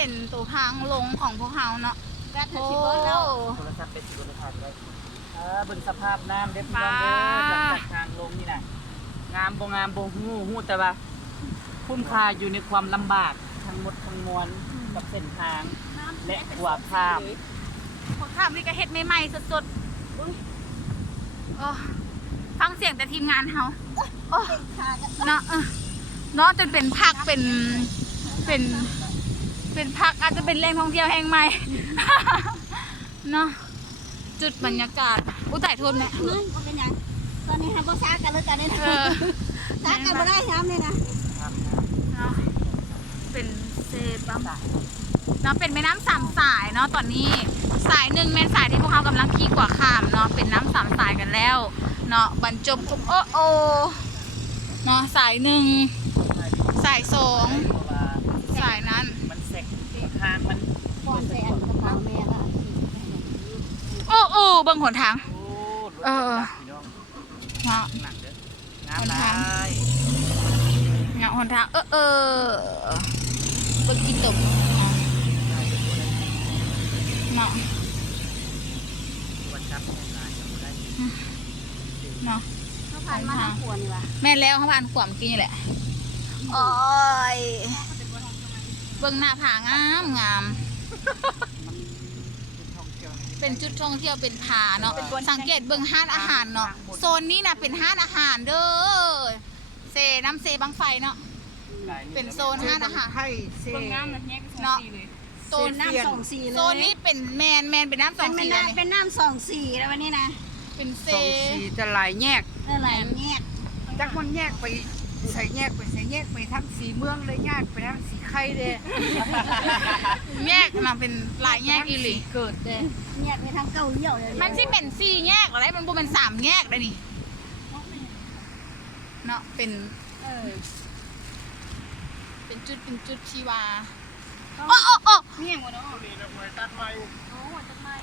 เป็นตัวทางลงของพวกเขาเนาะโอ้ โทรศัพท์เป็นสิบโทรศัพท์เลยเบิ่งสภาพน้ำเด็ดน้องเด้อจากทางลงนี่นะงามบ่งามบ่ฮู้แต่ว่าคุ้มค่าอยู่ในความลำบากทั้งหมดทั้งมวลกับเส้นทางและหัวข้าม พวกข้ามนี่ก็เฮ็ดใหม่ๆสดๆอุ้ยโอ้ฟังเสียงแต่ทีมงานเขาโอ้เนาะเนาะจนเป็นพักเป็นพักอาจจะเป็นแหล่งท่องเที่ยวแห่งใหม่ เนาะจุดบรรยากาศอุ้ยแต่ทนไหม เป็นยังตอนนี้ทำภาษากันเลยกันเนี่ยนะภาษากันไม่ได้ทำเนี่ยนะ เนาะเป็นเซบัมเนาะเป็นแม่น้ำสามสายเนาะตอนนี้สายหนึ่งเป็นสายที่พวกเขากำลังขี่กว่าข้ามเนาะเป็นน้ำสามสายกันแล้วเนาะบรรจบกับโอ้เนาะสายหนึ่งสายสองสายนั้น มันเสกทางมัน ฟอนแฟนกระเป๋าแม่ละ โอ้เบิ่งหนทาง เนาะ เนาะ หนักเด้อน้ำลาย เงาหนทางเบิ่งกินตมเนาะ วันครับลายได้ เนาะ เขาผ่านมาทางขวนนี่วะ แม่แล้วเขาผ่านขวามกี้แหละโอ้ยเบิ่งหน้าผางามงามเป็นจุดท่องเที่ยวเป็นผาเนาะสังเกตเบิ่งห้านอาหารเนาะโซนนี้นะเป็นห้านอาหารเด้อเซน้ำเซบังไฟเนาะเป็นโซนห้านอาหาร ให้เซ่ เนาะโซ เป็น นน้ำสองสีเลย โซนนี้เป็นแมนเป็นน้ำสองสีเลย เป็นน้ำสองสีแล้ววันนี้นะ เป็นเซ สองสีจะหลายแยก อะไรแยก จักมันแยกไปใส่แยกไปทั้งสีเมืองเลยแยกไปทั้งสีไข่เลย แยกเนาะเป็นหลายแยกอีหลี เกิด เลยแยกไปทางเกาเลี้ยวเลย มันสิเป็นสี่แยกอะไรมันบ่เป็นสามแยกเลยนี่เนาะเป็นจุดชีวาโอ้ เนี่ยหมดเนาะ นี่นะมวยตัดไม้ โอ้จะมา